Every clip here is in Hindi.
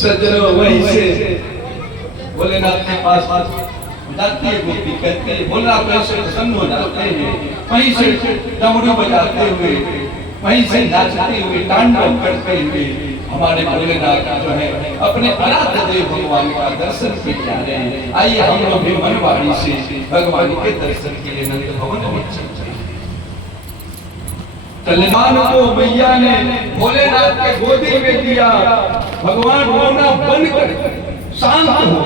सज्जनों वहीं से भोलेनाथ के पास जाती है गोपी, कहती है भोलेनाथ वैसे प्रसन्न हो जाते हैं, वहीं से डमरू बजाते हुए, वहीं से नाचते हुए, तांडव करते हुए हमारे भोलेनाथ जो है अपने आराध्य देव भगवान का दर्शन के लिए आ रहे हैं। आइए हम लोग भी मनवाड़ी से भगवान के दर्शन के लिए नंद भवन में चलते हैं। कल्याण को मैया ने भोलेनाथ के गोदी में दिया, भगवान रोना बंद कर शांत हो।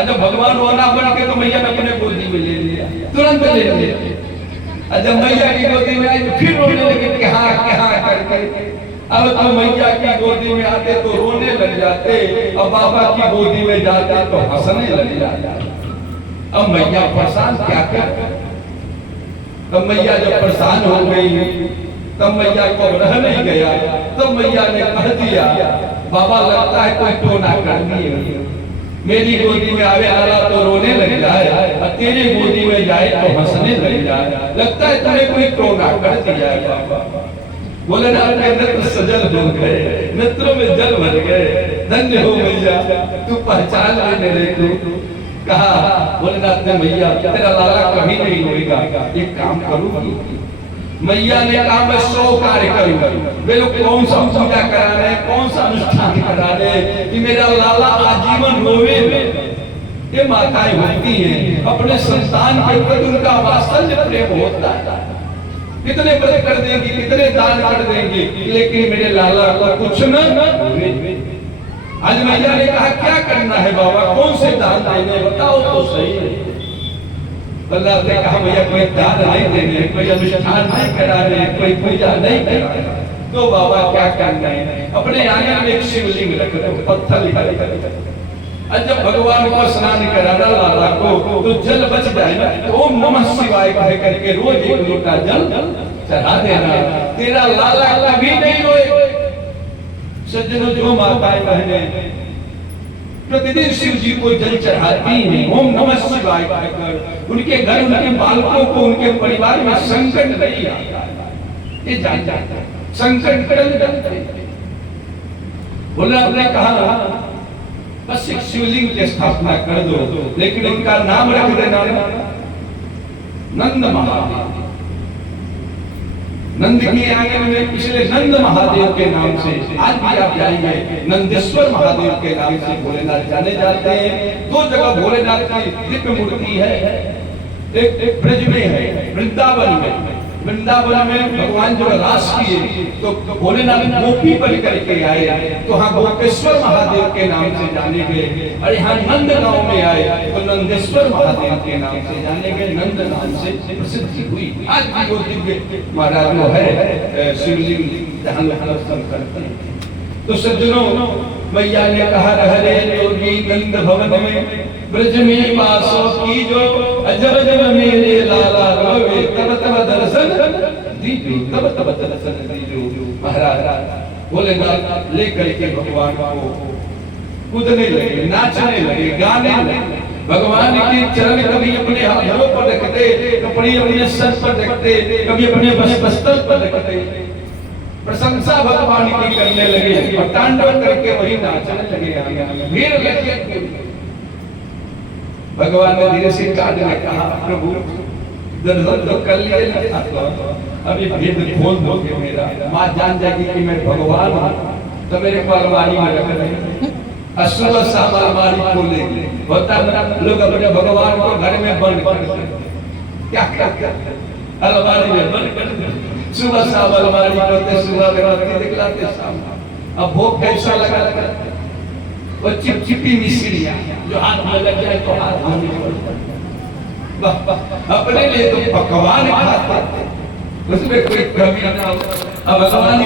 जब भगवान रोना बन के तो मैया ने अपने गोदी में ले लिया, तुरंत ले लिया। जब मैया की गोदी में आई तो फिर रोने लगे क्या क्या करके। अब तो मैया की गोदी में आते तो रोने लग जाते, और बाबा की गोदी में जाते तो हंसने लग जाते। अब मैया परेशान क्या कर। तब मैया जब परेशान हो गई, तब मैया को रह नहीं गया, तब मैया ने कह दिया बाबा लगता है कोई टोना कर दिए, मेरी गोदी में आवे वाला तो रोने लग जाए, और तेरी गोदी में जाए तो हंसने लग जाए, लगता है तुम्हें कोई टोना कर दिया है बाबा। भोलेनाथ के नेत्र सजल हो गए, नेत्रों में जल भर गए, धन्य हो मैया तू पहचान ले मेरे को। कहा भोलेनाथ ने मैया तेरा लाला कभी नहीं होएगा, एक काम करूंगी। मैया ने कहा मैं 100 कार्य करूंगा। वे लोग कौन सा पूजा करा रहे, कौन सा अनुष्ठान करा रहे कि मेरा लाला आजीवन रोवे। ये माताएं होती हैं, अपने संतान के प्रति उनका वात्सल्य प्रेम होता है, कितने व्रत कर देंगी, कितने दान कर देंगी, लेकिन मेरे लाला को कुछ न हुए। आज मैया ने कहा क्या करना है बाबा, कौन से दान देने बताओ तो सही है। अल्लाह ने कहा भैया कोई दान नहीं देने, कोई अनुष्ठान नहीं कराने, कोई पूजा नहीं कराने, तो बाबा क्या करना है अपने आंगन में एक शिवलिंग रख दो, पत्थर लिखा। और जब भगवान को स्नान कराना लाला को तो जल बच जाएगा, तो ओम नमः शिवाय कह करके रोज एक लोटा जल चढ़ा देना, तेरा लाला कभी नहीं रोए। सज्जनों जो माताएं बहने प्रतिदिन शिव जी को जल चढ़ाती हैं, ओम नमः शिवाय कहकर, उनके घर उनके बालकों को उनके परिवार में संकट नहीं आता, ये जान जाता है संकट टल। भोलेनाथ ने कहा बस एक शिवलिंग की स्थापना कर दो, लेकिन उनका नाम रख देना नंद महादेव। नंद के आंगन में पिछले नंद महादेव के नाम से आज भी आप जाएंगे, नंदेश्वर महादेव के नाम से भोलेनाथ जाने जाते हैं। 2 जगह भोलेनाथ की दिव्य मूर्ति है, एक ब्रज में है, वृंदावन में। वृंदावन में भगवान जब रास किए तो भोलेनाथ गोपी बन करके आए, तो हाँ गोपेश्वर महादेव के नाम से जाने गए। और यहाँ नंद गांव में आए तो नंदेश्वर महादेव के नाम से जाने गए, नंद नाम से प्रसिद्धि हुई। आज भी वो दिव्य महाराज जो है शिवलिंग जहाँ लोग दर्शन करते हैं। तो सज्जनों मैया ने कहा रहे योगी नंद भवन में ब्रज में वासो की जो, जब जब मेरे लाला रोवे तब तब दर्शन दीजो, तब तब दर्शन दीजो। महाराज भोलेनाथ लेकर के भगवान को कूदने लगे, नाचने लगे, गाने लगे। भगवान के चरण कभी अपने हाथों पर रखते, कभी अपने सर पर रखते, कभी अपने बस्तर पर रखते, प्रशंसा भगवान की करने लगे और तांडव करके वही नाचने लगे। भीड़ लगे, भगवान ने धीरे से काटने कहा प्रभु दर्शन तो कर लिए ना, अभी भेद खोल दोगे मेरा, माँ जान जाएगी कि मैं भगवान हूँ तो मेरे को अलमारी में रख रहे। सुबह शाम अलमारी खोलेंगे, होता लोग अपने भगवान को घर में बंद कर देते, क्या अलमारी में बंद कर देते, सुबह शाम अलमारी करते, सुबह दिखलाते शाम। अब भोग कैसा लगा, वो चिपचिपी मिश्रियां जो हाथ में लग जाए तो हाथ अपने लिए तो पकवान खाते, उसमें कोई कमी ना हो। अब भगवान